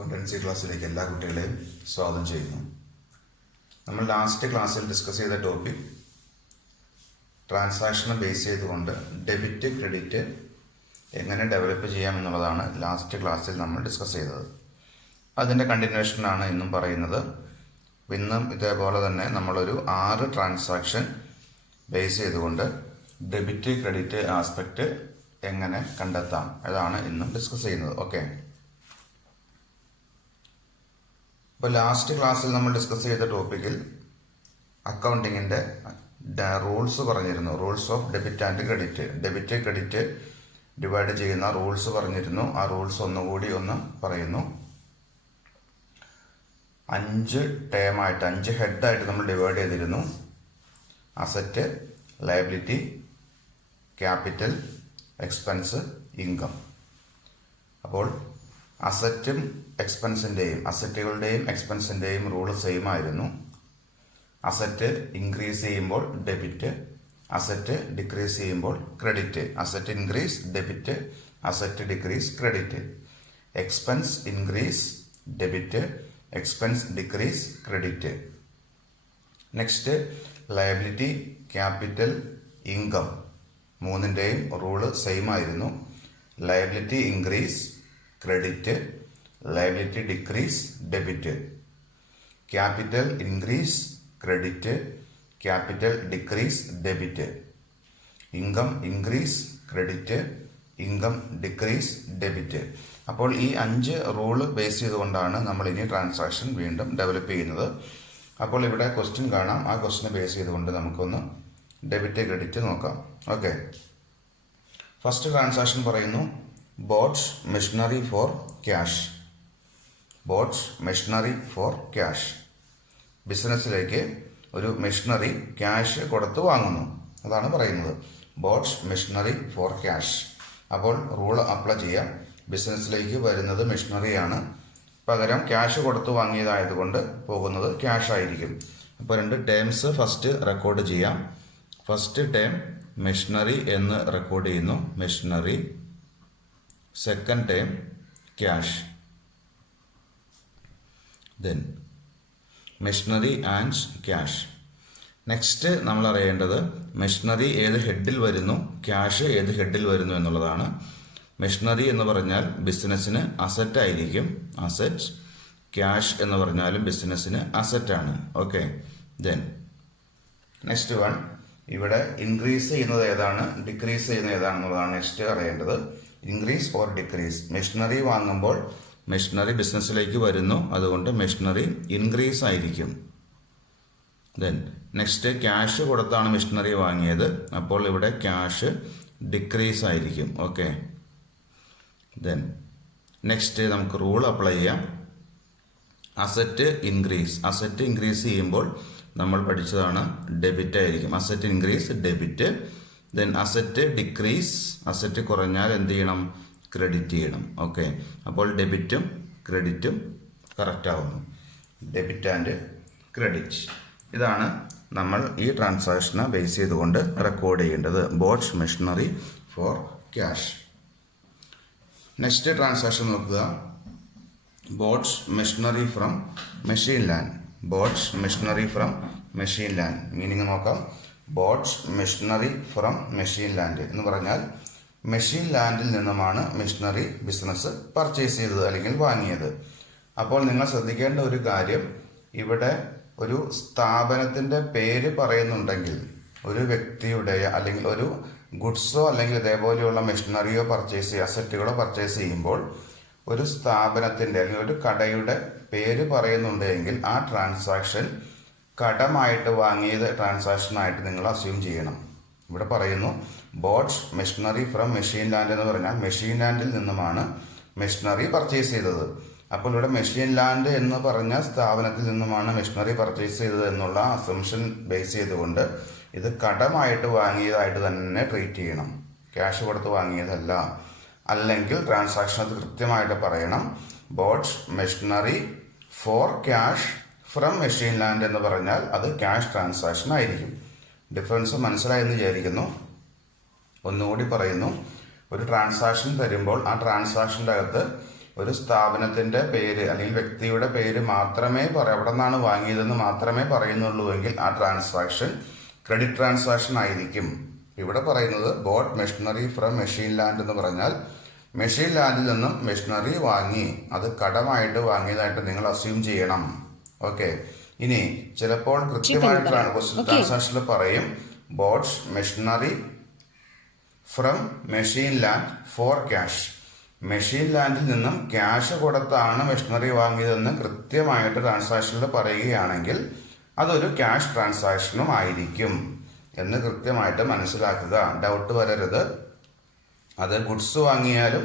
Accountancy ക്ലാസ്സിലേക്ക് എല്ലാ കുട്ടികളെയും സ്വാഗതം ചെയ്യുന്നു. നമ്മൾ ലാസ്റ്റ് ക്ലാസ്സിൽ ഡിസ്കസ് ചെയ്ത ടോപ്പിക് ട്രാൻസാക്ഷനെ ബേസ് ചെയ്തുകൊണ്ട് ഡെബിറ്റ് ക്രെഡിറ്റ് എങ്ങനെ ഡെവലപ്പ് ചെയ്യാം എന്നുള്ളതാണ് ലാസ്റ്റ് ക്ലാസ്സിൽ നമ്മൾ ഡിസ്കസ് ചെയ്തത്. അതിൻ്റെ കണ്ടിന്യൂഷനാണ് ഇന്നും പറയുന്നത്. ഇന്നും ഇതേപോലെ തന്നെ നമ്മളൊരു 6 ട്രാൻസാക്ഷൻ ബേസ് ചെയ്തുകൊണ്ട് ഡെബിറ്റ് ക്രെഡിറ്റ് ആസ്പെക്റ്റ് എങ്ങനെ കണ്ടെത്താം അതാണ് ഇന്നും ഡിസ്കസ് ചെയ്യുന്നത്. ഓക്കെ, ഇപ്പോൾ ലാസ്റ്റ് ക്ലാസ്സിൽ നമ്മൾ ഡിസ്കസ് ചെയ്ത ടോപ്പിക്കിൽ അക്കൗണ്ടിങ്ങിൻ്റെ റൂൾസ് പറഞ്ഞിരുന്നു. Rules of debit and credit, debit credit divide ചെയ്യുന്ന റൂൾസ് പറഞ്ഞിരുന്നു. ആ റൂൾസ് ഒന്നുകൂടി പറയുന്നു. 5 ടേമായിട്ട് 5 ഹെഡായിട്ട് നമ്മൾ ഡിവൈഡ് ചെയ്തിരുന്നു. Asset, liability, capital, expense, income. അപ്പോൾ അസറ്റുകളുടെയും എക്സ്പെൻസിൻ്റെയും റൂള് സെയിം ആയിരുന്നു. അസറ്റ് ഇൻക്രീസ് ചെയ്യുമ്പോൾ ഡെബിറ്റ്, അസറ്റ് ഡിക്രീസ് ചെയ്യുമ്പോൾ credit. Asset increase debit, asset decrease credit. Expense increase debit, expense decrease credit. Next liability, capital, income മൂന്നിൻ്റെയും റൂള് സെയിം ആയിരുന്നു. Liability increase credit, liability decrease debit. Capital increase credit, capital decrease debit. Income increase credit, income decrease debit. അപ്പോൾ ഈ 5 rule base ചെയ്തുകൊണ്ടാണ് നമ്മൾ ഇനി transaction വീണ്ടും develop ചെയ്യുന്നത്. അപ്പോൾ ഇവിടെ ക്വസ്റ്റ്യൻ കാണാം. ആ ക്വസ്റ്റ്യനെ ബേസ് ചെയ്തുകൊണ്ട് നമുക്കൊന്ന് ഡെബിറ്റ് ക്രെഡിറ്റ് നോക്കാം. ഓക്കെ, ഫസ്റ്റ് ട്രാൻസാക്ഷൻ പറയുന്നു boat machinery for cash. Boat machinery for cash. ബിസിനസ്സിലേക്ക് ഒരു മെഷീനറി ക്യാഷ് കൊടുത്ത് വാങ്ങുന്നു, അതാണ് പറയുന്നത്. Boat machinery for cash. അപ്പോൾ റൂൾ അപ്ലൈ ചെയ്യാം. ബിസിനസ്സിലേക്ക് വരുന്നത് മെഷീനറിയാണ്, പകരം ക്യാഷ് കൊടുത്ത് വാങ്ങിയതായതുകൊണ്ട് പോകുന്നത് ക്യാഷ് ആയിരിക്കും. അപ്പോൾ 2 ടേംസ് ഫസ്റ്റ് റെക്കോർഡ് ചെയ്യാം. ഫസ്റ്റ് ടേം മെഷീനറി എന്ന് റെക്കോർഡ് ചെയ്യുന്നു, machinery. Second term cash. Then machinery and cash. Next നമ്മൾ അറിയേണ്ടത് മെഷീനറി ഏത് ഹെഡിൽ വരുന്നു, ക്യാഷ് ഏത് ഹെഡിൽ വരുന്നു എന്നുള്ളതാണ്. മെഷീനറി എന്ന് പറഞ്ഞാൽ ബിസിനസ്സിന് അസറ്റ് ആയിരിക്കും, അസറ്റ്. ക്യാഷ് എന്ന് പറഞ്ഞാലും ബിസിനസ്സിന് അസറ്റാണ്. ഓക്കെ, ദെൻ നെക്സ്റ്റ് വൺ, ഇവിടെ ഇൻക്രീസ് ചെയ്യുന്നത് ഏതാണ്, ഡിക്രീസ് ചെയ്യുന്നത് ഏതാണെന്നുള്ളതാണ് നെക്സ്റ്റ് അറിയേണ്ടത്. Increase or decrease. മെഷീനറി വാങ്ങുമ്പോൾ മെഷീനറി ബിസിനസ്സിലേക്ക് വരുന്നു, അതുകൊണ്ട് മെഷീനറി ഇൻക്രീസ് ആയിരിക്കും. ദെൻ നെക്സ്റ്റ് ക്യാഷ് കൊടുത്താണ് മെഷീനറി വാങ്ങിയത്, അപ്പോൾ ഇവിടെ ക്യാഷ് ഡിക്രീസ് ആയിരിക്കും. ഓക്കെ, ദെൻ നെക്സ്റ്റ് നമുക്ക് റൂൾ അപ്ലൈ ചെയ്യാം. Asset increase. അസറ്റ് ഇൻക്രീസ് ചെയ്യുമ്പോൾ നമ്മൾ പഠിച്ചതാണ് ഡെബിറ്റ് ആയിരിക്കും. Asset increase debit. Then asset decrease, asset കുറഞ്ഞാൽ എന്ത് ചെയ്യണം, ക്രെഡിറ്റ് ചെയ്യണം. ഓക്കെ, അപ്പോൾ ഡെബിറ്റും ക്രെഡിറ്റും കറക്റ്റ് ആവുന്നു. Debit and credit. ഇതാണ് നമ്മൾ ഈ ട്രാൻസാക്ഷനെ ബേസ് ചെയ്തുകൊണ്ട് റെക്കോർഡ് ചെയ്യേണ്ടത്. Bought machinery for cash. Next transaction നോക്കുക. Bought machinery from machine Land. Bought machinery from machine Land. Meaning നോക്കാം. Bought machinery from machine land എന്ന് പറഞ്ഞാൽ മെഷീൻ ലാൻഡിൽ നിന്നുമാണ് മെഷീനറി ബിസിനസ് പർച്ചേസ് ചെയ്തത് അല്ലെങ്കിൽ വാങ്ങിയത്. അപ്പോൾ നിങ്ങൾ ശ്രദ്ധിക്കേണ്ട ഒരു കാര്യം, ഇവിടെ ഒരു സ്ഥാപനത്തിൻ്റെ പേര് പറയുന്നുണ്ടെങ്കിൽ ഒരു വ്യക്തിയുടെ അല്ലെങ്കിൽ ഒരു ഗുഡ്സോ അല്ലെങ്കിൽ ഇതേപോലെയുള്ള മെഷീനറിയോ അസറ്റുകളോ പർച്ചേസ് ചെയ്യുമ്പോൾ ഒരു സ്ഥാപനത്തിൻ്റെ അല്ലെങ്കിൽ ഒരു കടയുടെ പേര് പറയുന്നുണ്ടെങ്കിൽ ആ ട്രാൻസാക്ഷൻ കടമായിട്ട് വാങ്ങിയത് ട്രാൻസാക്ഷനായിട്ട് നിങ്ങൾ അസ്യൂം ചെയ്യണം. ഇവിടെ പറയുന്നു boat machinery from machine land എന്ന് പറഞ്ഞാൽ മെഷീൻ ലാൻഡിൽ നിന്നുമാണ് മെഷീനറി പർച്ചേസ് ചെയ്തത്. അപ്പോൾ ഇവിടെ മെഷീൻ ലാൻഡ് എന്ന് പറഞ്ഞ സ്ഥാപനത്തിൽ നിന്നുമാണ് മെഷീനറി പർച്ചേസ് ചെയ്തത് എന്നുള്ള അസംഷൻ ബേസ് ചെയ്തുകൊണ്ട് ഇത് കടമായിട്ട് വാങ്ങിയതായിട്ട് തന്നെ ട്രീറ്റ് ചെയ്യണം, ക്യാഷ് കൊടുത്ത് വാങ്ങിയതല്ല. അല്ലെങ്കിൽ ട്രാൻസാക്ഷൻ അത് കൃത്യമായിട്ട് പറയണം. Boat machinery for cash from machine land എന്ന് പറഞ്ഞാൽ അത് ക്യാഷ് ട്രാൻസാക്ഷൻ ആയിരിക്കും. ഡിഫറൻസ് മനസ്സിലായെന്ന് വിചാരിക്കുന്നു. ഒന്നുകൂടി പറയുന്നു. ഒരു ട്രാൻസാക്ഷൻ തരുമ്പോൾ ആ ട്രാൻസാക്ഷൻ്റെ അകത്ത് ഒരു സ്ഥാപനത്തിൻ്റെ പേര് അല്ലെങ്കിൽ വ്യക്തിയുടെ പേര് മാത്രമേ എവിടെ നിന്നാണ് വാങ്ങിയതെന്ന് മാത്രമേ പറയുന്നുള്ളൂ എങ്കിൽ ആ ട്രാൻസാക്ഷൻ ക്രെഡിറ്റ് ട്രാൻസാക്ഷൻ ആയിരിക്കും. ഇവിടെ പറയുന്നത് boat machinery from machine land എന്ന് പറഞ്ഞാൽ മെഷീൻ ലാൻഡിൽ നിന്നും മെഷീനറി വാങ്ങി, അത് കടമായിട്ട് വാങ്ങിയതായിട്ട് നിങ്ങൾ അസ്യൂം ചെയ്യണം. ഓക്കെ. ഇനി ചിലപ്പോൾ കൃത്യമായിട്ട് ട്രാൻസാക്ഷനിൽ പറയും bought machinery from machine Land for cash. Machine ലാൻഡിൽ നിന്നും ക്യാഷ് കൊടുത്താണ് മെഷീനറി വാങ്ങിയതെന്ന് കൃത്യമായിട്ട് ട്രാൻസാക്ഷനിൽ പറയുകയാണെങ്കിൽ അതൊരു ക്യാഷ് ട്രാൻസാക്ഷനും ആയിരിക്കും എന്ന് കൃത്യമായിട്ട് മനസ്സിലാക്കുക. ഡൗട്ട് വരരുത്. അത് ഗുഡ്സ് വാങ്ങിയാലും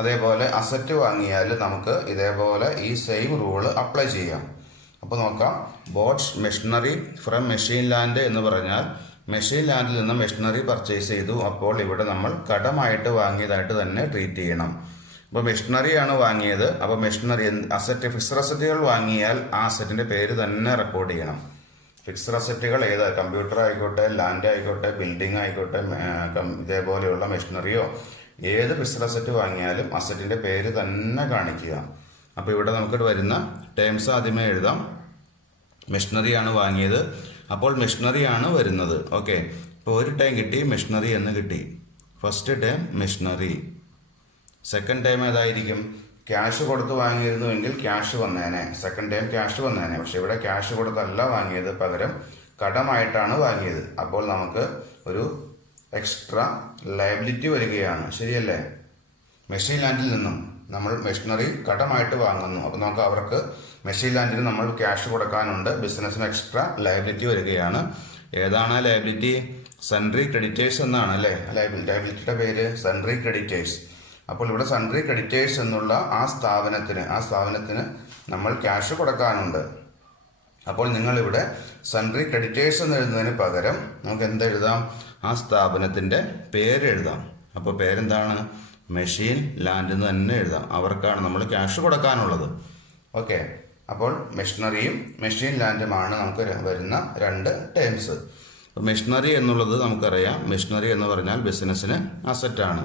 അതേപോലെ അസറ്റ് വാങ്ങിയാലും നമുക്ക് ഇതേപോലെ ഈ സെയിം റൂള് അപ്ലൈ ചെയ്യാം. അപ്പോൾ നോക്കാം. Boats machinery from machine land എന്ന് പറഞ്ഞാൽ മെഷീൻ ലാൻഡിൽ നിന്ന് മെഷീനറി പർച്ചേസ് ചെയ്തു. അപ്പോൾ ഇവിടെ നമ്മൾ കടമായിട്ട് വാങ്ങിയതായിട്ട് തന്നെ ട്രീറ്റ് ചെയ്യണം. അപ്പോൾ മെഷീനറിയാണ് വാങ്ങിയത്. അപ്പോൾ മെഷീനറി അസറ്റ് ഫിക്സഡ് അസറ്റുകൾ വാങ്ങിയാൽ ആ അസറ്റിന്റെ പേര് തന്നെ റെക്കോർഡ് ചെയ്യണം. ഫിക്സഡ് അസറ്റുകൾ ഏതാ, കമ്പ്യൂട്ടർ ആയിക്കോട്ടെ, ലാൻഡ് ആയിക്കോട്ടെ, ബിൽഡിംഗ് ആയിക്കോട്ടെ, ഇതേപോലെയുള്ള മെഷീനറിയോ ഏത് ഫിക്സഡ് അസറ്റ് വാങ്ങിയാലും അസറ്റിന്റെ പേര് തന്നെ കാണിക്കുക. അപ്പോൾ ഇവിടെ നമുക്ക് വരുന്ന ടേംസ് ആദ്യമേ എഴുതാം. മെഷീനറിയാണ് വാങ്ങിയത്, അപ്പോൾ മെഷീനറിയാണ് വരുന്നത്. ഓക്കെ. ഇപ്പോൾ ഒരു ടൈം കിട്ടി, മെഷീനറി എന്ന് കിട്ടി. First time machinery. Second time ഏതായിരിക്കും? ക്യാഷ് കൊടുത്ത് വാങ്ങിയിരുന്നുവെങ്കിൽ ക്യാഷ് വന്നേനെ, സെക്കൻഡ് ടൈം ക്യാഷ് വന്നേനെ. പക്ഷെ ഇവിടെ ക്യാഷ് കൊടുത്തല്ല വാങ്ങിയത്, പകരം കടമായിട്ടാണ് വാങ്ങിയത്. അപ്പോൾ നമുക്ക് ഒരു എക്സ്ട്രാ ലയബിലിറ്റി വരികയാണ്. ശരിയല്ലേ? മെഷീൻ ലാൻഡിൽ നിന്നും നമ്മൾ മെഷീനറി കടമായിട്ട് വാങ്ങുന്നു. അപ്പോൾ നമുക്ക് അവർക്ക് മെഷീൻ ലാൻഡിന് നമ്മൾ ക്യാഷ് കൊടുക്കാനുണ്ട്. ബിസിനസ്സിന് എക്സ്ട്രാ ലയബിലിറ്റി വരികയാണ്. ഏതാണ് ലയബിലിറ്റി? സൺട്രി ക്രെഡിറ്റേഴ്സ് എന്നാണ് അല്ലേ ലയബിലിറ്റിയുടെ പേര്? Sundry creditors. അപ്പോൾ ഇവിടെ സൺട്രി ക്രെഡിറ്റേഴ്സ് എന്നുള്ള ആ സ്ഥാപനത്തിന് നമ്മൾ ക്യാഷ് കൊടുക്കാനുണ്ട്. അപ്പോൾ നിങ്ങൾ ഇവിടെ സൺട്രി ക്രെഡിറ്റേഴ്സ് എന്ന് എഴുതുന്നതിന് പകരം നമുക്ക് എന്തെഴുതാം? ആ സ്ഥാപനത്തിന്റെ പേര് എഴുതാം. അപ്പോൾ പേരെന്താണ്? മെഷീൻ ലാൻഡ് എന്ന് തന്നെ എഴുതാം. അവർക്കാണ് നമ്മൾ ക്യാഷ് കൊടുക്കാനുള്ളത്. ഓക്കെ. അപ്പോൾ മെഷീനറിയും മെഷീൻ ലാൻഡുമാണ് നമുക്ക് വരുന്ന രണ്ട് ടേംസ്. മെഷീനറി എന്നുള്ളത് നമുക്കറിയാം. മെഷീനറി എന്ന് പറഞ്ഞാൽ ബിസിനസ്സിന് അസറ്റാണ്.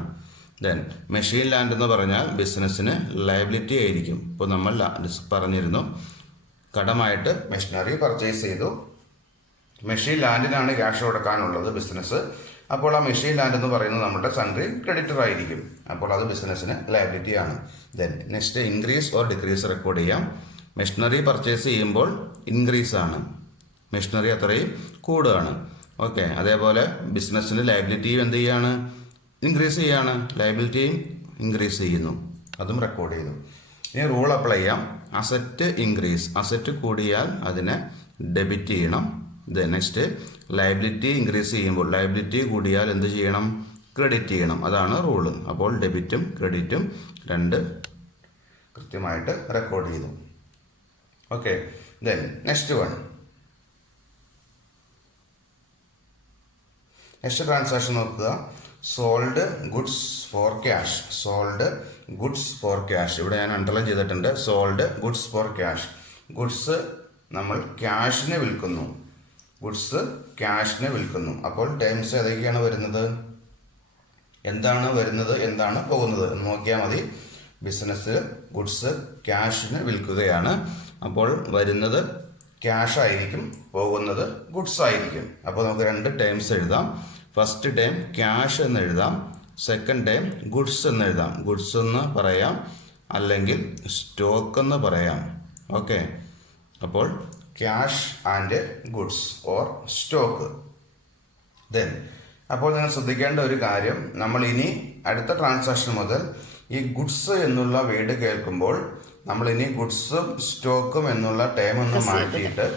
ദെൻ മെഷീൻ ലാൻഡ് എന്ന് പറഞ്ഞാൽ ബിസിനസ്സിന് ലയബിലിറ്റി ആയിരിക്കും. ഇപ്പോൾ നമ്മൾ പറഞ്ഞിരുന്നു കടമായിട്ട് മെഷീനറി പർച്ചേസ് ചെയ്തു, മെഷീൻ ലാൻഡിനാണ് ക്യാഷ് കൊടുക്കാനുള്ളത് ബിസിനസ്. അപ്പോൾ ആ മെഷീൻ ലാൻഡ് എന്ന് പറയുന്നത് നമ്മുടെ സൺട്രി ക്രെഡിറ്റർ ആയിരിക്കും. അപ്പോൾ അത് ബിസിനസ്സിന് ലയബിലിറ്റി ആണ്. Then next increase or decrease record ചെയ്യാം. മെഷീനറി പർച്ചേസ് ചെയ്യുമ്പോൾ ഇൻക്രീസ് ആണ്, മെഷീനറി അത്രയും കൂടുകയാണ്. ഓക്കെ. അതേപോലെ ബിസിനസ്സിന് ലയബിലിറ്റിയും എന്ത് ചെയ്യാണ്? ഇൻക്രീസ് ചെയ്യാണ്. ലയബിലിറ്റിയും ഇൻക്രീസ് ചെയ്യുന്നു, അതും റെക്കോർഡ് ചെയ്തു. ഇനി റൂൾ അപ്ലൈ ചെയ്യാം. അസറ്റ് ഇൻക്രീസ്, അസറ്റ് കൂടിയാൽ അതിനെ ഡെബിറ്റ് ചെയ്യണം. നെക്സ്റ്റ് ലയബിലിറ്റി ഇൻക്രീസ് ചെയ്യുമ്പോൾ ലയബിലിറ്റി കൂടിയാൽ എന്ത് ചെയ്യണം? ക്രെഡിറ്റ് ചെയ്യണം. അതാണ് റൂള്. അപ്പോൾ ഡെബിറ്റും ക്രെഡിറ്റും രണ്ട് കൃത്യമായിട്ട് റെക്കോർഡ് ചെയ്തു. Okay. Then next one. Next transaction നോക്കുക. Sold goods for cash. Sold goods for cash. ഇവിടെ ഞാൻ അണ്ടർലൈൻ ചെയ്തിട്ടുണ്ട്. Sold goods for cash. Goods നമ്മൾ ക്യാഷിന് വിൽക്കുന്നു. ഗുഡ്സ് ക്യാഷിന് വിൽക്കുന്നു. അപ്പോൾ ടേംസ് ഏതൊക്കെയാണ് വരുന്നത്? എന്താണ് വരുന്നത്, എന്താണ് പോകുന്നത് എന്ന് നോക്കിയാൽ മതി. ബിസിനസ് ഗുഡ്സ് ക്യാഷിന് വിൽക്കുകയാണ്. അപ്പോൾ വരുന്നത് ക്യാഷ് ആയിരിക്കും, പോകുന്നത് ഗുഡ്സ് ആയിരിക്കും. അപ്പോൾ നമുക്ക് രണ്ട് ടേംസ് എഴുതാം. ഫസ്റ്റ് ടൈം ക്യാഷ് എന്ന് എഴുതാം, സെക്കൻഡ് ടൈം ഗുഡ്സ് എന്ന് എഴുതാം. ഗുഡ്സ് എന്ന് പറയാം, അല്ലെങ്കിൽ സ്റ്റോക്ക് എന്ന് പറയാം. ഓക്കെ. അപ്പോൾ cash and goods or stock. Then അപ്പോൾ നിങ്ങൾ ശ്രദ്ധിക്കേണ്ട ഒരു കാര്യം, നമ്മൾ ഇനി അടുത്ത ട്രാൻസാക്ഷൻ മുതൽ ഈ ഗുഡ്സ് എന്നുള്ള വേർഡ് കേൾക്കുമ്പോൾ നമ്മൾ ഇനി ഗുഡ്സും സ്റ്റോക്കും എന്നുള്ള ടേം ഒന്ന് മാറ്റിയിട്ട്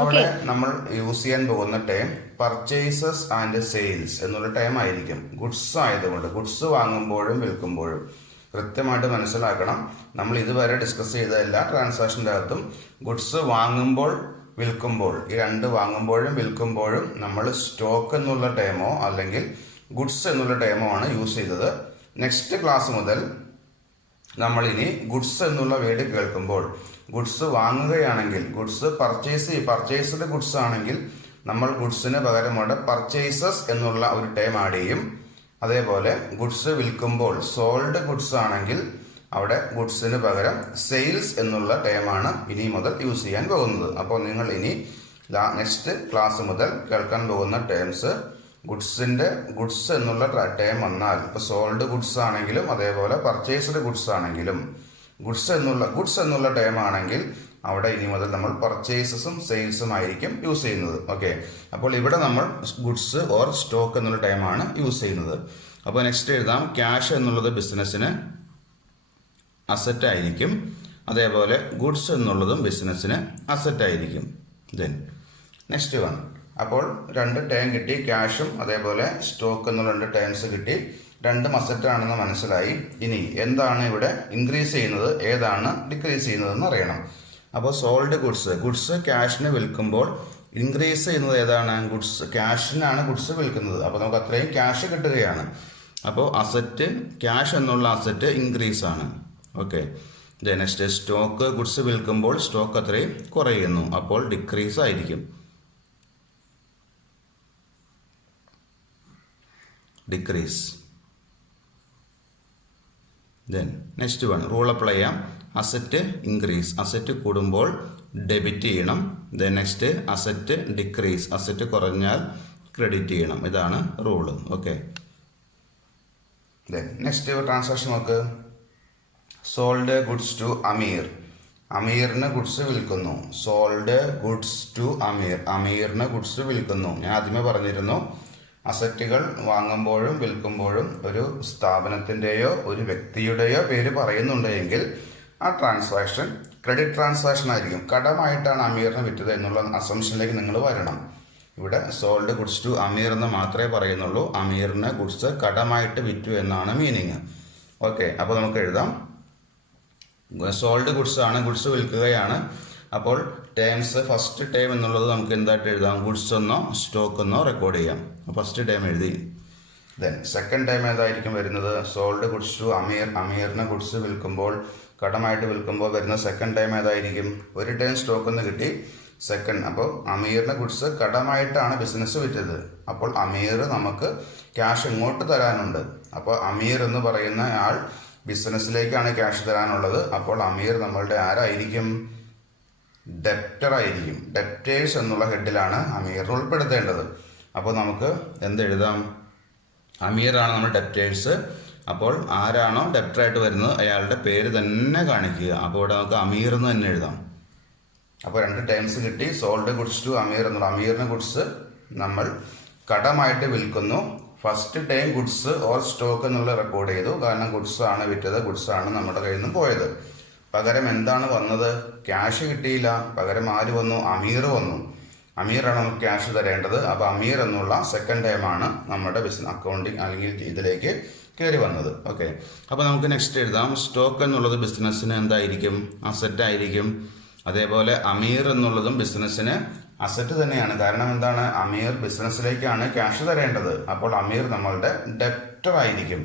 അവിടെ നമ്മൾ യൂസ് ചെയ്യാൻ പോകുന്ന ടേം പർച്ചേസസ് ആൻഡ് സെയിൽസ് എന്നുള്ള ടൈം ആയിരിക്കും. ഗുഡ്സ് ആയതുകൊണ്ട് ഗുഡ്സ് വാങ്ങുമ്പോഴും വിൽക്കുമ്പോഴും കൃത്യമായിട്ട് മനസ്സിലാക്കണം. നമ്മൾ ഇതുവരെ ഡിസ്കസ് ചെയ്ത എല്ലാ ട്രാൻസാക്ഷൻ്റെ അകത്തും ഗുഡ്സ് വാങ്ങുമ്പോൾ വിൽക്കുമ്പോൾ, ഈ രണ്ട് വാങ്ങുമ്പോഴും വിൽക്കുമ്പോഴും നമ്മൾ സ്റ്റോക്ക് എന്നുള്ള ടേമോ അല്ലെങ്കിൽ ഗുഡ്സ് എന്നുള്ള ടേമോ ആണ് യൂസ് ചെയ്തത്. നെക്സ്റ്റ് ക്ലാസ് മുതൽ നമ്മൾ ഇനി ഗുഡ്സ് എന്നുള്ള വേർഡ് കേൾക്കുമ്പോൾ ഗുഡ്സ് വാങ്ങുകയാണെങ്കിൽ, ഗുഡ്സ് പർച്ചേസ്ഡ് ഗുഡ്സ് ആണെങ്കിൽ നമ്മൾ ഗുഡ്സിന് പകരമായിട്ട് പർച്ചേസസ് എന്നുള്ള ഒരു ടേം ആഡ് ചെയ്യും. അതേപോലെ ഗുഡ്സ് വിൽക്കുമ്പോൾ സോൾഡ് ഗുഡ്സ് ആണെങ്കിൽ അവിടെ ഗുഡ്സിന് പകരം സെയിൽസ് എന്നുള്ള ടേമാണ് ഇനി മുതൽ യൂസ് ചെയ്യാൻ പോകുന്നത്. അപ്പോൾ നിങ്ങൾ ഇനി നെക്സ്റ്റ് ക്ലാസ് മുതൽ കേൾക്കാൻ പോകുന്ന ടേംസ് ഗുഡ്സ് എന്നുള്ള ടേം വന്നാൽ ഇപ്പോൾ സോൾഡ് ഗുഡ്സ് ആണെങ്കിലും അതേപോലെ പർച്ചേസ്ഡ് ഗുഡ്സ് ആണെങ്കിലും ഗുഡ്സ് എന്നുള്ള ടേം ആണെങ്കിൽ അവിടെ ഇനി മുതൽ നമ്മൾ പർച്ചേസസും സെയിൽസും ആയിരിക്കും യൂസ് ചെയ്യുന്നത്. ഓക്കെ, അപ്പോൾ ഇവിടെ നമ്മൾ ഗുഡ്സ് ഓർ സ്റ്റോക്ക് എന്നുള്ള ടൈമാണ് യൂസ് ചെയ്യുന്നത്. അപ്പോൾ നെക്സ്റ്റ് എഴുതാം, ക്യാഷ് എന്നുള്ളത് ബിസിനസ്സിന് അസറ്റ് ആയിരിക്കും, അതേപോലെ ഗുഡ്സ് എന്നുള്ളതും ബിസിനസ്സിന് അസറ്റ് ആയിരിക്കും. ദെൻ നെക്സ്റ്റ് വൺ, അപ്പോൾ രണ്ട് ടേം കിട്ടി, ക്യാഷും അതേപോലെ സ്റ്റോക്ക് എന്നുള്ള രണ്ട് ടേംസ് കിട്ടി, രണ്ടും അസറ്റ് ആണെന്ന് മനസ്സിലായി. ഇനി എന്താണ് ഇവിടെ ഇൻക്രീസ് ചെയ്യുന്നത്, ഏതാണ് ഡിക്രീസ് ചെയ്യുന്നതെന്ന് അറിയണം. അപ്പോൾ സോൾഡ് ഗുഡ്സ് ക്യാഷിന് വിൽക്കുമ്പോൾ ഇൻക്രീസ് ചെയ്യുന്നത് ഏതാണ്, ക്യാഷിനാണ് ഗുഡ്സ് വിൽക്കുന്നത്. അപ്പോൾ നമുക്ക് അത്രയും ക്യാഷ് കിട്ടുകയാണ്. അപ്പോൾ അസറ്റ്, ക്യാഷ് എന്നുള്ള അസറ്റ് ഇൻക്രീസ് ആണ്. ഓക്കെ, നെക്സ്റ്റ് സ്റ്റോക്ക്, ഗുഡ്സ് വിൽക്കുമ്പോൾ സ്റ്റോക്ക് അത്രയും കുറയുന്നു, അപ്പോൾ ഡിക്രീസ് ആയിരിക്കും. Decrease. Then next one, rule apply ചെയ്യാം. അസറ്റ് ഇൻക്രീസ്, അസറ്റ് കൂടുമ്പോൾ ഡെബിറ്റ് ചെയ്യണം. Then next asset decrease, asset കുറഞ്ഞാൽ ക്രെഡിറ്റ് ചെയ്യണം. ഇതാണ് rule. Okay, then next transaction നോക്ക്. സോൾഡ് ഗുഡ്സ് ടു അമീർ, അമീറിന് ഗുഡ്സ് വിൽക്കുന്നു. സോൾഡ് ഗുഡ്സ് ടു അമീർ, അമീറിന് ഗുഡ്സ് വിൽക്കുന്നു. ഞാൻ ആദ്യമേ പറഞ്ഞിരുന്നു, അസറ്റുകൾ വാങ്ങുമ്പോഴും വിൽക്കുമ്പോഴും ഒരു സ്ഥാപനത്തിൻ്റെയോ ഒരു വ്യക്തിയുടെയോ പേര് പറയുന്നുണ്ടെങ്കിൽ ആ ട്രാൻസാക്ഷൻ ക്രെഡിറ്റ് ട്രാൻസാക്ഷൻ ആയിരിക്കും. കടമായിട്ടാണ് അമീറിന് വിറ്റത് എന്നുള്ള അസംഷനിലേക്ക് നിങ്ങൾ വരണം. ഇവിടെ സോൾഡ് ഗുഡ്സ് ടു അമീർ എന്ന് മാത്രമേ പറയുന്നുള്ളൂ. അമീറിന് ഗുഡ്സ് കടമായിട്ട് വിറ്റു എന്നാണ് മീനിങ്. ഓക്കെ, അപ്പോൾ നമുക്ക് എഴുതാം, സോൾഡ് ഗുഡ്സ് ആണ്, ഗുഡ്സ് വിൽക്കുകയാണ്. അപ്പോൾ ടേംസ്, ഫസ്റ്റ് ടേം എന്നുള്ളത് നമുക്ക് എന്തായിട്ട് എഴുതാം, ഗുഡ്സ് എന്നോ സ്റ്റോക്ക് എന്നോ റെക്കോർഡ് ചെയ്യാം. ഫസ്റ്റ് ടേം എഴുതി. ദെൻ സെക്കൻഡ് ടൈം ഏതായിരിക്കും വരുന്നത്, സോൾഡ് ഗുഡ്സ് ടു അമീർ, അമീറിന് ഗുഡ്സ് വിൽക്കുമ്പോൾ കടമായിട്ട് വിൽക്കുമ്പോൾ വരുന്ന സെക്കൻഡ് ടൈം ഏതായിരിക്കും, ഒരു ടൈം സ്റ്റോക്ക് എന്ന് കിട്ടി, സെക്കൻഡ്. അപ്പോൾ അമീറിന് ഗുഡ്സ് കടമായിട്ടാണ് ബിസിനസ് വിറ്റത്. അപ്പോൾ അമീർ നമുക്ക് ക്യാഷ് ഇങ്ങോട്ട് തരാനുണ്ട്. അപ്പോൾ അമീർ എന്ന് പറയുന്ന ആൾ ബിസിനസ്സിലേക്കാണ് ക്യാഷ് തരാനുള്ളത്. അപ്പോൾ അമീർ നമ്മളുടെ ആരായിരിക്കും, ഡെപ്റ്റർ ആയിരിക്കും. ഡെപ്റ്റേഴ്സ് എന്നുള്ള ഹെഡിലാണ് അമീറിനെ ഉൾപ്പെടുത്തേണ്ടത്. അപ്പോൾ നമുക്ക് എന്തെഴുതാം, അമീറാണ് നമ്മൾ ഡെപ്റ്റേഴ്സ്. അപ്പോൾ ആരാണോ ഡെപ്റ്ററായിട്ട് വരുന്നത് അയാളുടെ പേര് തന്നെ കാണിക്കുക. അപ്പോൾ ഇവിടെ നമുക്ക് അമീർ എന്ന് തന്നെ എഴുതാം. അപ്പോൾ രണ്ട് ടൈംസ് കിട്ടി, സോൾഡ് ഗുഡ്സ് ടു അമീർ എന്നുള്ള, അമീറിന് ഗുഡ്സ് നമ്മൾ കടമായിട്ട് വിൽക്കുന്നു. First time goods or stock എന്നുള്ള റെക്കോർഡ് ചെയ്തു, കാരണം ഗുഡ്സ് ആണ് വിറ്റത്, ഗുഡ്സ് ആണ് നമ്മുടെ കയ്യിൽ നിന്ന് പോയത്. പകരം എന്താണ് വന്നത്, ക്യാഷ് കിട്ടിയില്ല. പകരം ആര് വന്നു, അമീർ വന്നു. അമീറാണ് നമുക്ക് ക്യാഷ് തരേണ്ടത്. അപ്പോൾ അമീർ എന്നുള്ള സെക്കൻഡ് ടൈമാണ് നമ്മുടെ ബിസിനസ് അക്കൗണ്ടിങ് അല്ലെങ്കിൽ ഇതിലേക്ക് കയറി വന്നത്. ഓക്കെ, അപ്പോൾ നമുക്ക് നെക്സ്റ്റ് എഴുതാം, സ്റ്റോക്ക് എന്നുള്ളത് ബിസിനസ്സിന് എന്തായിരിക്കും, അസറ്റ് ആയിരിക്കും. അതേപോലെ അമീർ എന്നുള്ളതും ബിസിനസ്സിന് അസറ്റ് തന്നെയാണ്. കാരണം എന്താണ്, അമീർ ബിസിനസ്സിലേക്കാണ് ക്യാഷ് തരേണ്ടത്. അപ്പോൾ അമീർ നമ്മളുടെ ഡെപ്റ്റർ ആയിരിക്കും.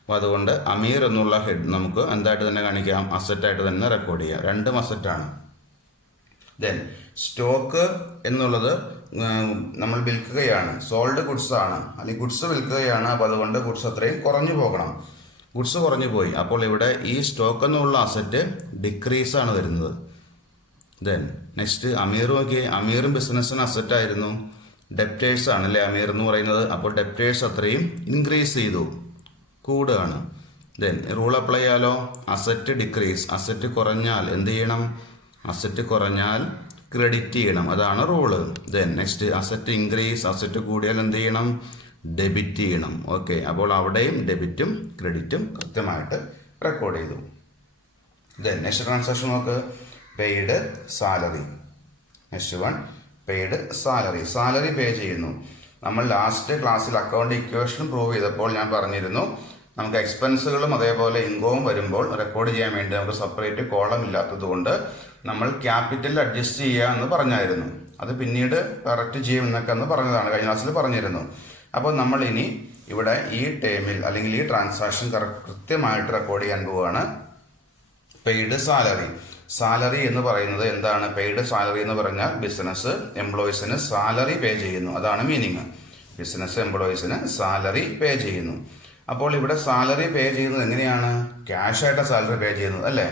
അപ്പോൾ അതുകൊണ്ട് അമീർ എന്നുള്ള ഹെഡ് നമുക്ക് എന്തായിട്ട് തന്നെ കാണിക്കാം, അസറ്റായിട്ട് തന്നെ റെക്കോർഡ് ചെയ്യാം. രണ്ടും അസറ്റാണ്. ദെൻ സ്റ്റോക്ക് എന്നുള്ളത് നമ്മൾ വിൽക്കുകയാണ്, സോൾഡ് ഗുഡ്സ് ആണ്, അല്ലെങ്കിൽ ഗുഡ്സ് വിൽക്കുകയാണ്. അപ്പോൾ അതുകൊണ്ട് ഗുഡ്സ് അത്രയും കുറഞ്ഞു പോകണം. ഗുഡ്സ് കുറഞ്ഞു പോയി. അപ്പോൾ ഇവിടെ ഈ സ്റ്റോക്ക് എന്നുള്ള അസറ്റ് ഡിക്രീസ് ആണ് വരുന്നത്. ദെൻ നെക്സ്റ്റ് അമീർ നോക്കി, അമീറും ബിസിനസ്സിന് അസറ്റ് ആയിരുന്നു, ഡെപ്റ്റേഴ്സ് ആണ് അല്ലേ അമീർ എന്ന് പറയുന്നത്. അപ്പോൾ ഡെപ്റ്റേഴ്സ് അത്രയും ഇൻക്രീസ് ചെയ്തു, കൂടുകയാണ്. ദെൻ റൂൾ അപ്ലൈ ചെയ്യാലോ, അസറ്റ് ഡിക്രീസ്, അസറ്റ് കുറഞ്ഞാൽ എന്ത് ചെയ്യണം, അസറ്റ് കുറഞ്ഞാൽ ക്രെഡിറ്റ് ചെയ്യണം. അതാണ് rule. Then next asset increase, asset കൂടിയാൽ എന്ത് ചെയ്യണം, ഡെബിറ്റ് ചെയ്യണം. ഓക്കെ, അപ്പോൾ അവിടെയും ഡെബിറ്റും ക്രെഡിറ്റും കൃത്യമായിട്ട് റെക്കോർഡ് ചെയ്തു. ദെൻ നെക്സ്റ്റ് ട്രാൻസാക്ഷൻ നോക്ക്, paid salary. Next one, paid salary. Salary pay ചെയ്യുന്നു. നമ്മൾ ലാസ്റ്റ് ക്ലാസ്സിൽ അക്കൗണ്ട് ഇക്വേഷൻ പ്രൂവ് ചെയ്തപ്പോൾ ഞാൻ പറഞ്ഞിരുന്നു, നമുക്ക് എക്സ്പെൻസുകളും അതേപോലെ ഇൻകവും വരുമ്പോൾ റെക്കോർഡ് ചെയ്യാൻ വേണ്ടി നമുക്ക് സെപ്പറേറ്റ് കോളം ഇല്ലാത്തത് കൊണ്ട് നമ്മൾ ക്യാപിറ്റൽ അഡ്ജസ്റ്റ് ചെയ്യുക എന്ന് പറഞ്ഞായിരുന്നു. അത് പിന്നീട് കറക്റ്റ് ചെയ്യും എന്നൊക്കെ എന്ന് പറഞ്ഞതാണ്, കഴിഞ്ഞ ക്ലാസ്സിൽ പറഞ്ഞിരുന്നു. അപ്പോൾ നമ്മൾ ഇനി ഇവിടെ ഈ ടേമിൽ അല്ലെങ്കിൽ ഈ ട്രാൻസാക്ഷൻ കൃത്യമായിട്ട് റെക്കോർഡ് ചെയ്യാൻ പോവുകയാണ്. Paid salary. സാലറി എന്ന് പറയുന്നത് എന്താണ്, പെയ്ഡ് സാലറി എന്ന് പറഞ്ഞാൽ ബിസിനസ് എംപ്ലോയീസിന് സാലറി പേ ചെയ്യുന്നു, അതാണ് മീനിങ്. ബിസിനസ് എംപ്ലോയീസിന് സാലറി പേ ചെയ്യുന്നു. അപ്പോൾ ഇവിടെ സാലറി പേ ചെയ്യുന്നത് എങ്ങനെയാണ്? ക്യാഷ് ആയിട്ടാണ് സാലറി പേ ചെയ്യുന്നത് അല്ലേ?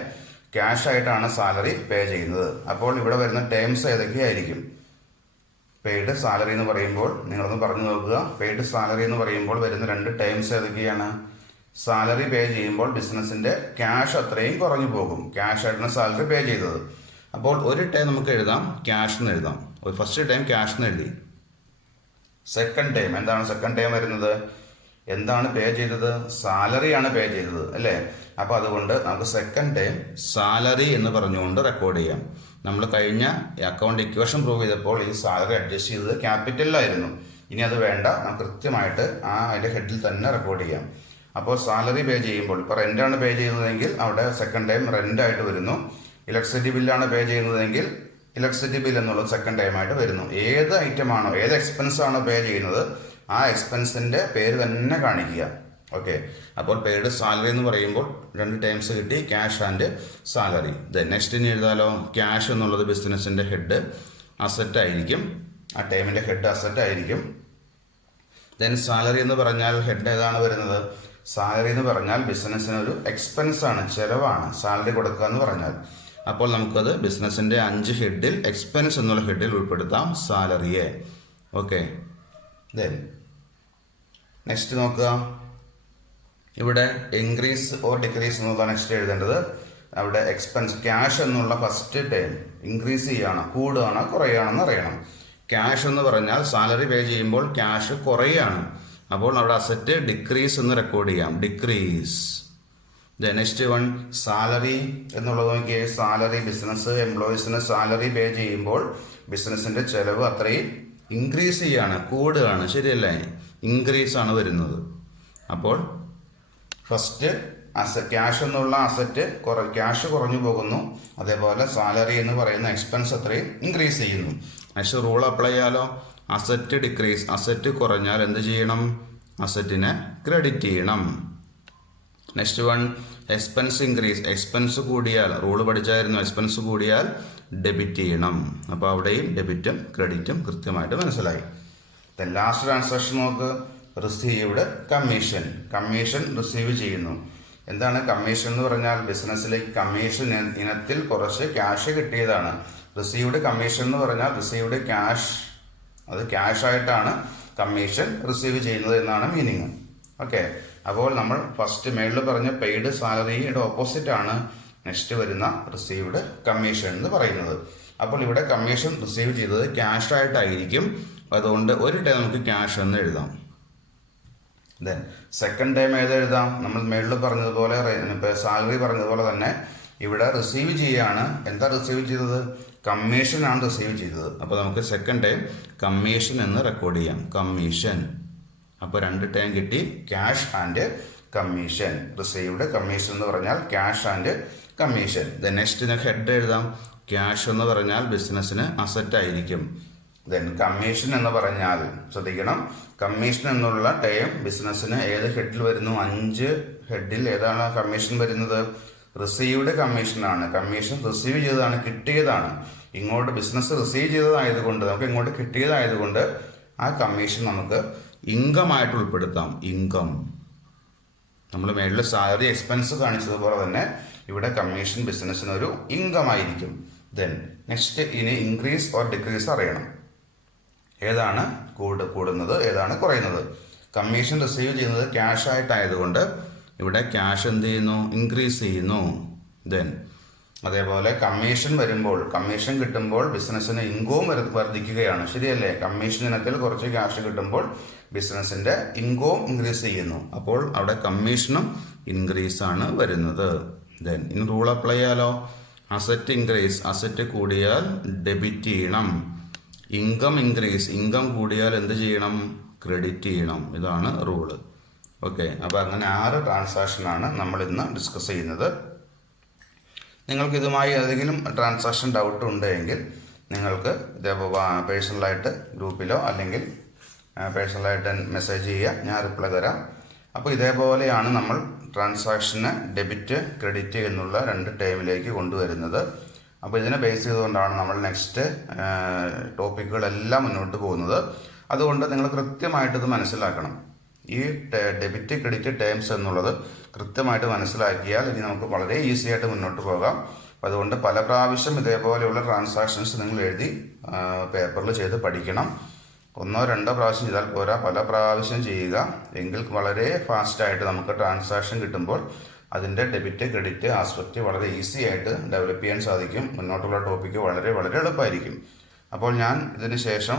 ക്യാഷ് ആയിട്ടാണ് സാലറി പേ ചെയ്യുന്നത്. അപ്പോൾ ഇവിടെ വരുന്ന ടേംസ് ഏതൊക്കെയായിരിക്കും? പെയ്ഡ് സാലറി എന്ന് പറയുമ്പോൾ നിങ്ങളൊന്ന് പറഞ്ഞു നോക്കുക. പെയ്ഡ് സാലറി എന്ന് പറയുമ്പോൾ വരുന്ന രണ്ട് ടേംസ് ഏതൊക്കെയാണ്? സാലറി പേ ചെയ്യുമ്പോൾ ബിസിനസിന്റെ ക്യാഷ് അത്രയും കുറഞ്ഞു പോകും. ക്യാഷ് ആയിട്ടാണ് സാലറി പേ ചെയ്തത്. അപ്പോൾ ഒരു ടൈം നമുക്ക് എഴുതാം ക്യാഷ് എന്ന് എഴുതാം. ഫസ്റ്റ് ടൈം ക്യാഷ് എന്ന് എഴുതി. സെക്കൻഡ് ടൈം എന്താണ് സെക്കൻഡ് ടൈം വരുന്നത്? എന്താണ് പേ ചെയ്തത്? സാലറിയാണ് പേ ചെയ്തത് അല്ലേ? അപ്പൊ അതുകൊണ്ട് നമുക്ക് സെക്കൻഡ് ടൈം സാലറി എന്ന് പറഞ്ഞുകൊണ്ട് റെക്കോർഡ് ചെയ്യാം. നമ്മൾ കഴിഞ്ഞ അക്കൗണ്ട് ഇക്വേഷൻ പ്രൂവ് ചെയ്തപ്പോൾ ഈ സാലറി അഡ്ജസ്റ്റ് ചെയ്തത് ക്യാപിറ്റലിലായിരുന്നു. ഇനി അത് വേണ്ട, നമുക്ക് കൃത്യമായിട്ട് അതിന്റെ ഹെഡിൽ തന്നെ റെക്കോർഡ് ചെയ്യാം. അപ്പോൾ സാലറി പേ ചെയ്യുമ്പോൾ ഇപ്പോൾ റെന്റാണ് പേ ചെയ്യുന്നതെങ്കിൽ അവിടെ സെക്കൻഡ് ടൈം റെന്റ് ആയിട്ട് വരുന്നു. ഇലക്ട്രിസിറ്റി ബില്ലാണ് പേ ചെയ്യുന്നതെങ്കിൽ ഇലക്ട്രിസിറ്റി ബിൽ എന്നുള്ളത് സെക്കൻഡ് ടൈം ആയിട്ട് വരുന്നു. ഏത് ഐറ്റം ആണോ, ഏത് എക്സ്പെൻസ് ആണോ പേ ചെയ്യുന്നത് ആ എക്സ്പെൻസിന്റെ പേര് തന്നെ കാണിക്കുക. ഓക്കെ, അപ്പോൾ പെയ്ഡ് സാലറി എന്ന് പറയുമ്പോൾ രണ്ട് ടൈംസ് കിട്ടി, ക്യാഷ് ആൻഡ് സാലറി. നെക്സ്റ്റ് ഇനി എഴുതാലോ. ക്യാഷ് എന്നുള്ളത് ബിസിനസിന്റെ ഹെഡ് അസറ്റ് ആയിരിക്കും. ആ ടൈമിന്റെ ഹെഡ് അസറ്റ് ആയിരിക്കും. ദെൻ സാലറി എന്ന് പറഞ്ഞാൽ ഹെഡ് ഏതാണ് വരുന്നത്? സാലറി എന്ന് പറഞ്ഞാൽ ബിസിനസ്സിന് ഒരു എക്സ്പെൻസ് ആണ്, ചെലവാണ് സാലറി കൊടുക്കുക എന്ന് പറഞ്ഞാൽ. അപ്പോൾ നമുക്കത് ബിസിനസിന്റെ 5 ഹെഡിൽ എക്സ്പെൻസ് എന്നുള്ള ഹെഡിൽ ഉൾപ്പെടുത്താം സാലറിയെ. ഓക്കെ, ദെൻ നെക്സ്റ്റ് നോക്കുക. ഇവിടെ ഇൻക്രീസ് ഓർ ഡിക്രീസ് എന്നുള്ളതാണ് നെക്സ്റ്റ് എഴുതേണ്ടത്. അവിടെ എക്സ്പെൻസ് ക്യാഷ് എന്നുള്ള ഫസ്റ്റ് ടൈം ഇൻക്രീസ് ചെയ്യുകയാണോ കൂടുകയാണോ കുറയുകയാണെന്ന് അറിയണം. ക്യാഷ് എന്ന് പറഞ്ഞാൽ സാലറി പേ ചെയ്യുമ്പോൾ ക്യാഷ് കുറയാണ്. അപ്പോൾ അവിടെ അസറ്റ് ഡിക്രീസ് എന്ന് റെക്കോർഡ് ചെയ്യാം, ഡിക്രീസ്. നെക്സ്റ്റ് വൺ സാലറി എന്നുള്ളത് നോക്കിയേ. സാലറി ബിസിനസ് എംപ്ലോയീസിന് സാലറി പേ ചെയ്യുമ്പോൾ ബിസിനസിന്റെ ചെലവ് അത്രയും ഇൻക്രീസ് ചെയ്യാണ്, കൂടുകയാണ്. ശരിയല്ലേ? ഇൻക്രീസ് ആണ് വരുന്നത്. അപ്പോൾ ഫസ്റ്റ് ക്യാഷ് എന്നുള്ള അസറ്റ് ക്യാഷ് കുറഞ്ഞു പോകുന്നു. അതേപോലെ സാലറി എന്ന് പറയുന്ന എക്സ്പെൻസ് അത്രയും ഇൻക്രീസ് ചെയ്യുന്നു. നെക്സ്റ്റ് റൂൾ അപ്ലൈ ചെയ്യാലോ. അസറ്റ് ഡിക്രീസ്, അസറ്റ് കുറഞ്ഞാൽ എന്ത് ചെയ്യണം? അസറ്റിനെ ക്രെഡിറ്റ് ചെയ്യണം. Next one expense increase, expense കൂടിയാൽ റൂള് പഠിച്ചായിരുന്നു, എക്സ്പെൻസ് കൂടിയാൽ ഡെബിറ്റ് ചെയ്യണം. അപ്പോൾ അവിടെയും ഡെബിറ്റും ക്രെഡിറ്റും കൃത്യമായിട്ട് മനസ്സിലായി. ലാസ്റ്റ് ട്രാൻസാക്ഷൻ നോക്ക്. റിസീവ്ഡ് കമ്മീഷൻ, കമ്മീഷൻ റിസീവ് ചെയ്യുന്നു. എന്താണ് കമ്മീഷൻ എന്ന് പറഞ്ഞാൽ? ബിസിനസ്സിലേക്ക് കമ്മീഷൻ ഇനത്തിൽ കുറച്ച് ക്യാഷ് കിട്ടിയതാണ്. റിസീവ്ഡ് കമ്മീഷൻ എന്ന് പറഞ്ഞാൽ റിസീവ്ഡ് ക്യാഷ്, അത് ക്യാഷ് ആയിട്ടാണ് കമ്മീഷൻ റിസീവ് ചെയ്യുന്നത് എന്നാണ് മീനിങ്. ഓക്കെ, അപ്പോൾ നമ്മൾ ഫസ്റ്റ് മേളിൽ പറഞ്ഞ പെയ്ഡ് സാലറിയുടെ ഓപ്പോസിറ്റ് ആണ് നെക്സ്റ്റ് വരുന്ന റിസീവ്ഡ് കമ്മീഷൻ എന്ന് പറയുന്നത്. അപ്പോൾ ഇവിടെ കമ്മീഷൻ റിസീവ് ചെയ്തത് ക്യാഷ് ആയിട്ടായിരിക്കും. അതുകൊണ്ട് ഒരു ടൈം നമുക്ക് ക്യാഷ് എന്ന് എഴുതാം. ദെൻ സെക്കൻഡ് ടൈം ഏതെഴുതാം? നമ്മൾ മേളിൽ പറഞ്ഞതുപോലെ സാലറി പറഞ്ഞതുപോലെ തന്നെ ഇവിടെ റിസീവ് ചെയ്യാണ്. എന്താ റിസീവ് ചെയ്തത്? കമ്മീഷൻ ആണ് റിസീവ് ചെയ്തത്. അപ്പോൾ നമുക്ക് സെക്കൻഡ് ടൈം കമ്മീഷൻ എന്ന് റെക്കോർഡ് ചെയ്യാം, കമ്മീഷൻ. അപ്പോൾ രണ്ട് ടൈം കിട്ടി, cash and commission. Received commission എന്ന് പറഞ്ഞാൽ cash and commission. Then next head എഴുതാം. ക്യാഷ് എന്ന് പറഞ്ഞാൽ ബിസിനസ്സിന് അസറ്റ് ആയിരിക്കും. ദെൻ കമ്മീഷൻ എന്ന് പറഞ്ഞാൽ ശ്രദ്ധിക്കണം, കമ്മീഷൻ എന്നുള്ള ടൈം ബിസിനസ്സിന് ഏത് ഹെഡിൽ വരുന്നു? 5 ഹെഡിൽ ഏതാണ് കമ്മീഷൻ വരുന്നത്? റിസീവ്ഡ് കമ്മീഷനാണ്. കമ്മീഷൻ റിസീവ് ചെയ്തതാണ്, കിട്ടിയതാണ്. ഇങ്ങോട്ട് ബിസിനസ് റിസീവ് ചെയ്തതായതുകൊണ്ട്, നമുക്ക് ഇങ്ങോട്ട് കിട്ടിയതായതുകൊണ്ട് ആ കമ്മീഷൻ നമുക്ക് ഇൻകം ആയിട്ട് ഉൾപ്പെടുത്താം. ഇൻകം നമ്മൾ മേളിൽ സാലറി എക്സ്പെൻസ് കാണിച്ചതുപോലെ തന്നെ ഇവിടെ കമ്മീഷൻ ബിസിനസ്സിന് ഒരു ഇൻകം ആയിരിക്കും. ദെൻ നെക്സ്റ്റ് ഇനി ഇൻക്രീസ് ഓർ ഡിക്രീസ് അറിയണം. ഏതാണ് കൂടുന്നത്, ഏതാണ് കുറയുന്നത്? കമ്മീഷൻ റിസീവ് ചെയ്യുന്നത് ക്യാഷ് ആയിട്ടായതുകൊണ്ട് ഇവിടെ ക്യാഷ് എന്ത് ചെയ്യുന്നു? ഇൻക്രീസ് ചെയ്യുന്നു. ദെൻ അതേപോലെ കമ്മീഷൻ വരുമ്പോൾ, കമ്മീഷൻ കിട്ടുമ്പോൾ ബിസിനസ്സിന് ഇൻകവും വർദ്ധിക്കുകയാണ്. ശരിയല്ലേ? കമ്മീഷൻ ഇനത്തിൽ കുറച്ച് ക്യാഷ് കിട്ടുമ്പോൾ ബിസിനസിന്റെ ഇൻകവും ഇൻക്രീസ് ചെയ്യുന്നു. അപ്പോൾ അവിടെ കമ്മീഷനും ഇൻക്രീസ് ആണ് വരുന്നത്. ദെൻ ഇനി റൂൾ അപ്ലൈ ചെയ്യാലോ. അസറ്റ് ഇൻക്രീസ്, അസറ്റ് കൂടിയാൽ ഡെബിറ്റ് ചെയ്യണം. ഇൻകം ഇൻക്രീസ്, ഇൻകം കൂടിയാൽ എന്ത് ചെയ്യണം? ക്രെഡിറ്റ് ചെയ്യണം. ഇതാണ് റൂള്. ഓക്കെ, അപ്പോൾ അങ്ങനെ 6 ട്രാൻസാക്ഷനാണ് നമ്മൾ ഇന്ന് ഡിസ്കസ് ചെയ്യുന്നത്. നിങ്ങൾക്ക് ഇതുമായി ഏതെങ്കിലും ട്രാൻസാക്ഷൻ ഡൗട്ട് ഉണ്ടെങ്കിൽ നിങ്ങൾക്ക് ഇതേപോലെ പേഴ്സണലായിട്ട് ഗ്രൂപ്പിലോ അല്ലെങ്കിൽ പേഴ്സണലായിട്ട് മെസ്സേജ് ചെയ്യുക, ഞാൻ റിപ്ലൈ തരാം. അപ്പോൾ ഇതേപോലെയാണ് നമ്മൾ ട്രാൻസാക്ഷന് ഡെബിറ്റ് ക്രെഡിറ്റ് എന്നുള്ള 2 ടൈമിലേക്ക് കൊണ്ടുവരുന്നത്. അപ്പോൾ ഇതിനെ ബേസ് ചെയ്തുകൊണ്ടാണ് നമ്മൾ നെക്സ്റ്റ് ടോപ്പിക്കുകളെല്ലാം മുന്നോട്ട് പോകുന്നത്. അതുകൊണ്ട് നിങ്ങൾ കൃത്യമായിട്ട് ഇത് മനസ്സിലാക്കണം. ഈ ഡെബിറ്റ് ക്രെഡിറ്റ് ടേംസ് എന്നുള്ളത് കൃത്യമായിട്ട് മനസ്സിലാക്കിയാൽ ഇനി നമുക്ക് വളരെ ഈസി ആയിട്ട് മുന്നോട്ട് പോകാം. അപ്പോൾ അതുകൊണ്ട് പല പ്രാവശ്യം ഇതേപോലെയുള്ള ട്രാൻസാക്ഷൻസ് നിങ്ങൾ എഴുതി പേപ്പറിൽ ചെയ്ത് പഠിക്കണം. 1-2 പ്രാവശ്യം ചെയ്താൽ പോരാ, പല പ്രാവശ്യം ചെയ്യുക. എങ്കിൽ വളരെ ഫാസ്റ്റായിട്ട് നമുക്ക് ട്രാൻസാക്ഷൻ കിട്ടുമ്പോൾ അതിൻ്റെ ഡെബിറ്റ് ക്രെഡിറ്റ് ആസ്പെക്റ്റ് വളരെ ഈസി ആയിട്ട് ഡെവലപ്പ് ചെയ്യാൻ സാധിക്കും. മുന്നോട്ടുള്ള ടോപ്പിക്ക് വളരെ വളരെ എളുപ്പമായിരിക്കും. അപ്പോൾ ഞാൻ ഇതിന് ശേഷം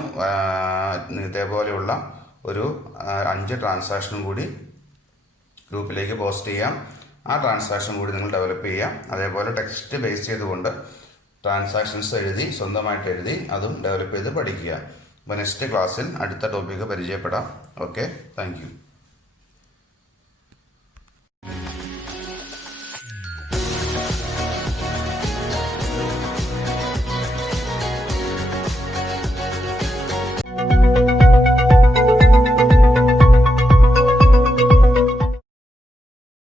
ഇതേപോലെയുള്ള ഒരു 5 ട്രാൻസാക്ഷനും കൂടി ഗ്രൂപ്പിലേക്ക് പോസ്റ്റ് ചെയ്യാം. ആ ട്രാൻസാക്ഷൻ കൂടി നിങ്ങൾ ഡെവലപ്പ് ചെയ്യാം. അതേപോലെ ടെക്സ്റ്റ് ബേസ് ചെയ്തുകൊണ്ട് ട്രാൻസാക്ഷൻസ് എഴുതി സ്വന്തമായിട്ട് എഴുതി അതും ഡെവലപ്പ് ചെയ്ത് പഠിക്കുക. അപ്പോൾ നെക്സ്റ്റ് ക്ലാസ്സിൽ അടുത്ത ടോപ്പിക്ക് പരിചയപ്പെടാം. Okay, thank you.